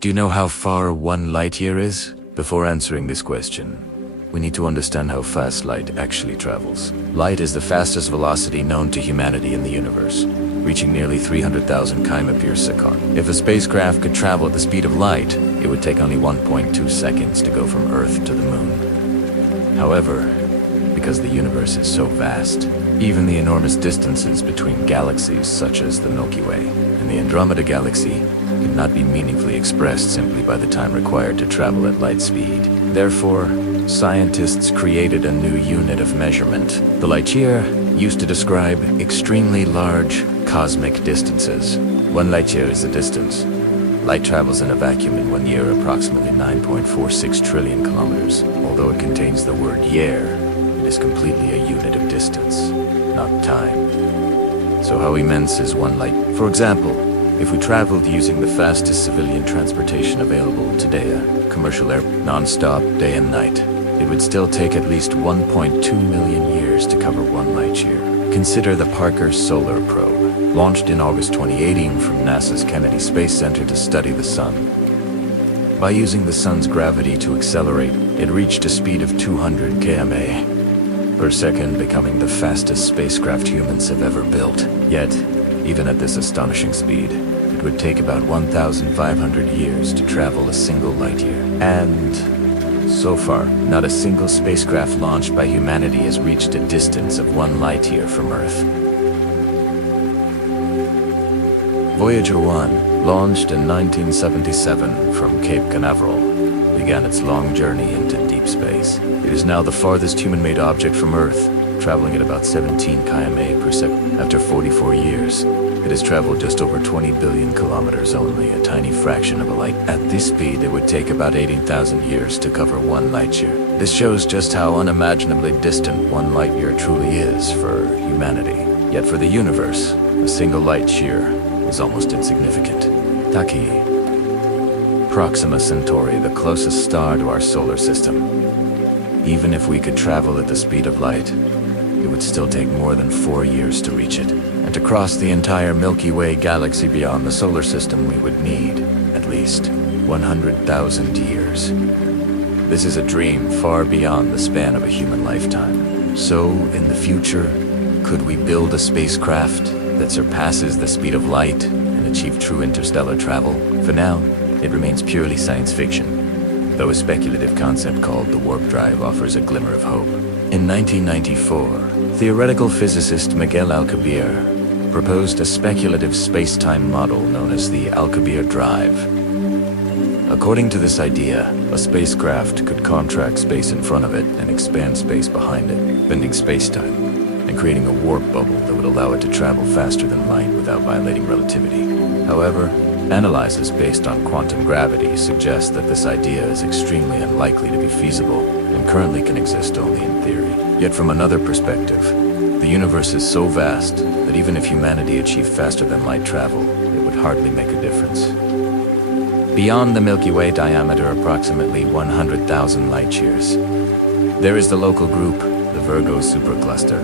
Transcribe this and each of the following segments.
Do you know how far 1 light year is? Before answering this question, we need to understand how fast light actually travels. Light is the fastest velocity known to humanity in the universe, reaching nearly 300,000 km/s. If a spacecraft could travel at the speed of light, it would take only 1.2 seconds to go from Earth to the Moon. However, because the universe is so vast, even the enormous distances between galaxies such as the Milky Way and the Andromeda Galaxy cannot be meaningfully expressed simply by the time required to travel at light speed. Therefore, scientists created a new unit of measurement. The light year used to describe extremely large cosmic distances. 1 light year is the distance light travels in a vacuum in 1 year, approximately 9.46 trillion kilometers. Although it contains the word year, it is completely a unit of distance, not time. So how immense is 1 light? For example, if we traveled using the fastest civilian transportation available today, a commercial air, non-stop, day and night, it would still take at least 1.2 million years to cover 1 light year. Consider the Parker Solar Probe, launched in August 2018 from NASA's Kennedy Space Center to study the Sun. By using the Sun's gravity to accelerate, it reached a speed of 200 km/s, becoming the fastest spacecraft humans have ever built. Yet, even at this astonishing speed, it would take about 1,500 years to travel a single light year. And so far, not a single spacecraft launched by humanity has reached a distance of 1 light year from Earth. Voyager 1, launched in 1977 from Cape Canaveral, began its long journey into deep space. It is now the farthest human-made object from Earth, traveling at about 17 km/s. After 44 years, it has traveled just over 20 billion kilometers, only a tiny fraction of a light. At this speed, it would take about 18,000 years to cover 1 light year. This shows just how unimaginably distant 1 light year truly is for humanity. Yet for the universe, a single light year is almost insignificant. Taki. Proxima Centauri, the closest star to our solar system. Even if we could travel at the speed of light, it would still take more than 4 years to reach it. And to cross the entire Milky Way galaxy beyond the solar system, we would need at least 100,000 years. This is a dream far beyond the span of a human lifetime. So, in the future, could we build a spacecraft that surpasses the speed of light and achieve true interstellar travel? For now, it remains purely science fiction, though a speculative concept called the warp drive offers a glimmer of hope. In 1994, theoretical physicist Miguel Alcubierre proposed a speculative space-time model known as the Alcubierre drive. According to this idea, a spacecraft could contract space in front of it and expand space behind it, bending space-time and creating a warp bubble that would allow it to travel faster than light without violating relativity. However, analyses based on quantum gravity suggest that this idea is extremely unlikely to be feasible and currently can exist only in theory. Yet from another perspective, the universe is so vast that even if humanity achieved faster than light travel, it would hardly make a difference. Beyond the Milky Way diameter approximately 100,000 light years, there is the local group, the Virgo supercluster,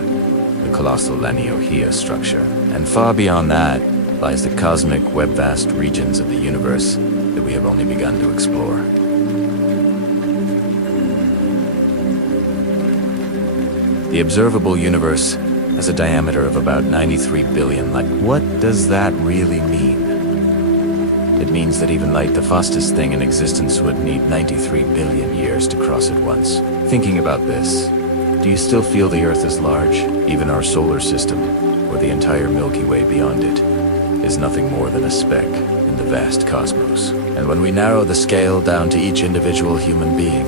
the colossal Laniohea structure, and far beyond that lies the cosmic web-vast regions of the universe that we have only begun to explore. The observable universe has a diameter of about 93 billion light. What does that really mean? It means that even light, the fastest thing in existence, would need 93 billion years to cross it once. Thinking about this, do you still feel the Earth is large? Even our solar system, or the entire Milky Way beyond it, is nothing more than a speck in the vast cosmos. And when we narrow the scale down to each individual human being,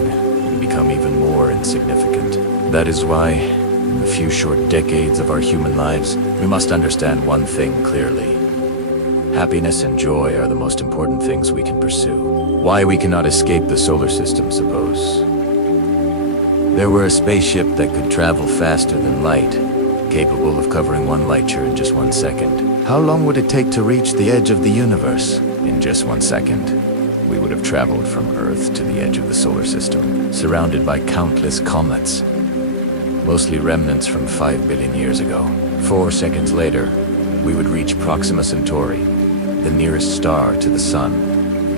we become even more insignificant. That is why, in the few short decades of our human lives, we must understand one thing clearly. Happiness and joy are the most important things we can pursue. Why we cannot escape the solar system, suppose there were a spaceship that could travel faster than light, capable of covering 1 light year in just 1 second. How long would it take to reach the edge of the universe? In just 1 second, we would have traveled from Earth to the edge of the solar system, surrounded by countless comets, mostly remnants from 5 billion years ago. 4 seconds later, we would reach Proxima Centauri, the nearest star to the Sun,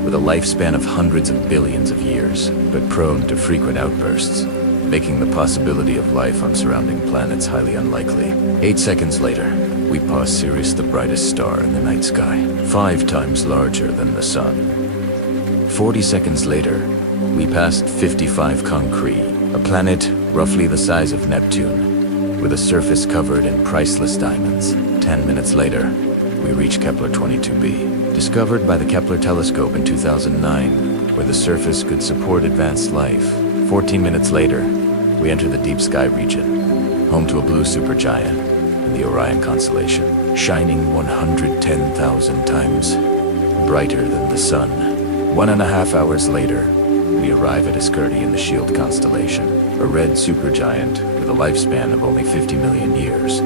with a lifespan of hundreds of billions of years, but prone to frequent outbursts, making the possibility of life on surrounding planets highly unlikely. 8 seconds later, we pass Sirius, the brightest star in the night sky, 5 times larger than the Sun. 40 seconds later, we passed 55 Concrete, a planet roughly the size of Neptune, with a surface covered in priceless diamonds. 10 minutes later, we reach Kepler 22b, discovered by the Kepler telescope in 2009, where the surface could support advanced life. 14 minutes later, we enter the deep sky region, home to a blue supergiant in the Orion constellation, shining 110,000 times brighter than the Sun. 1.5 hours later, we arrive at Escurti in the Shield constellation, a red supergiant with a lifespan of only 50 million years,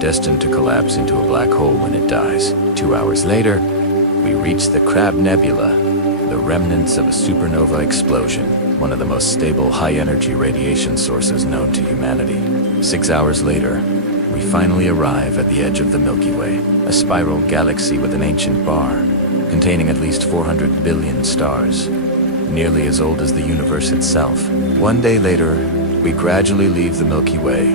destined to collapse into a black hole when it dies. 2 hours later, we reach the Crab Nebula, the remnants of a supernova explosion, one of the most stable high-energy radiation sources known to humanity. 6 hours later, we finally arrive at the edge of the Milky Way, a spiral galaxy with an ancient bar, containing at least 400 billion stars, nearly as old as the universe itself. 1 day later, we gradually leave the Milky Way,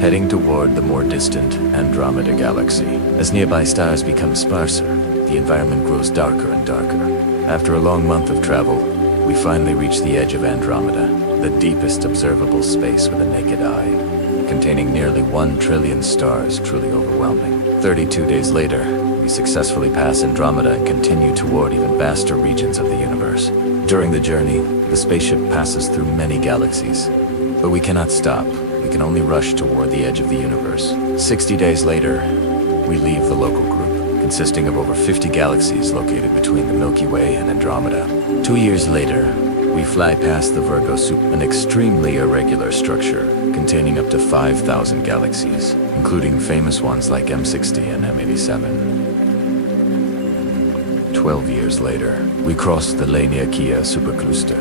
heading toward the more distant Andromeda galaxy. As nearby stars become sparser, the environment grows darker and darker. After a long month of travel, we finally reach the edge of Andromeda, the deepest observable space with a naked eye, containing nearly 1 trillion stars, truly overwhelming. 32 days later, we successfully pass Andromeda and continue toward even vaster regions of the universe. During the journey, the spaceship passes through many galaxies, but we cannot stop. We can only rush toward the edge of the universe. 60 days later, we leave the local group, consisting of over 50 galaxies located between the Milky Way and Andromeda. 2 years later, we fly past the Virgo Soup, an extremely irregular structure containing up to 5,000 galaxies, including famous ones like M60 and M87. 12 years later, we cross the Laniakea supercluster,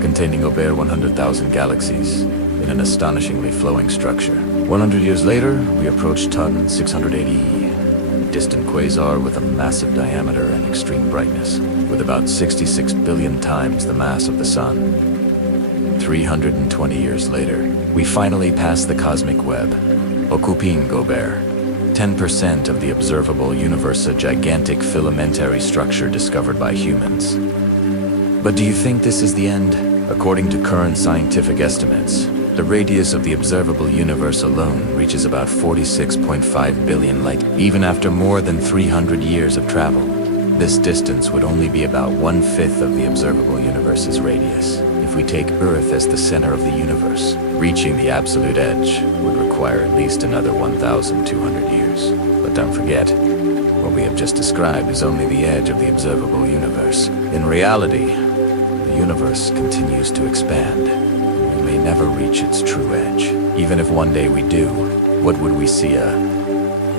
containing over 100,000 galaxies in an astonishingly flowing structure. 100 years later, we approach Ton 680e, a distant quasar with a massive diameter and extreme brightness, with about 66 billion times the mass of the Sun. 320 years later, we finally pass the cosmic web, Okupin Gobert, 10% of the observable universe, a gigantic filamentary structure discovered by humans. But do you think this is the end? According to current scientific estimates, the radius of the observable universe alone reaches about 46.5 billion light. Even after more than 300 years of travel, this distance would only be about 1/5 of the observable universe's radius. If we take Earth as the center of the universe, reaching the absolute edge would require at least another 1,200 years. But don't forget, what we have just described is only the edge of the observable universe. In reality, the universe continues to expand. We may never reach its true edge. Even if one day we do, what would we see? A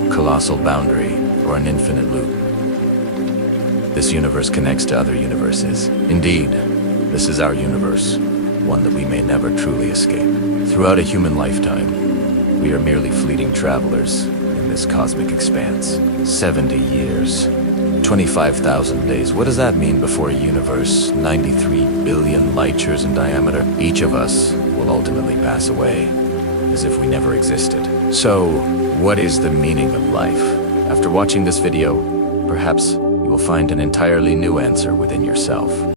colossal boundary or an infinite loop? This universe connects to other universes. Indeed, this is our universe, one that we may never truly escape. Throughout a human lifetime, we are merely fleeting travelers in this cosmic expanse. 70 years, 25,000 days. What does that mean before a universe 93 billion light years in diameter? Each of us will ultimately pass away, as if we never existed. So, what is the meaning of life? After watching this video, perhaps you will find an entirely new answer within yourself.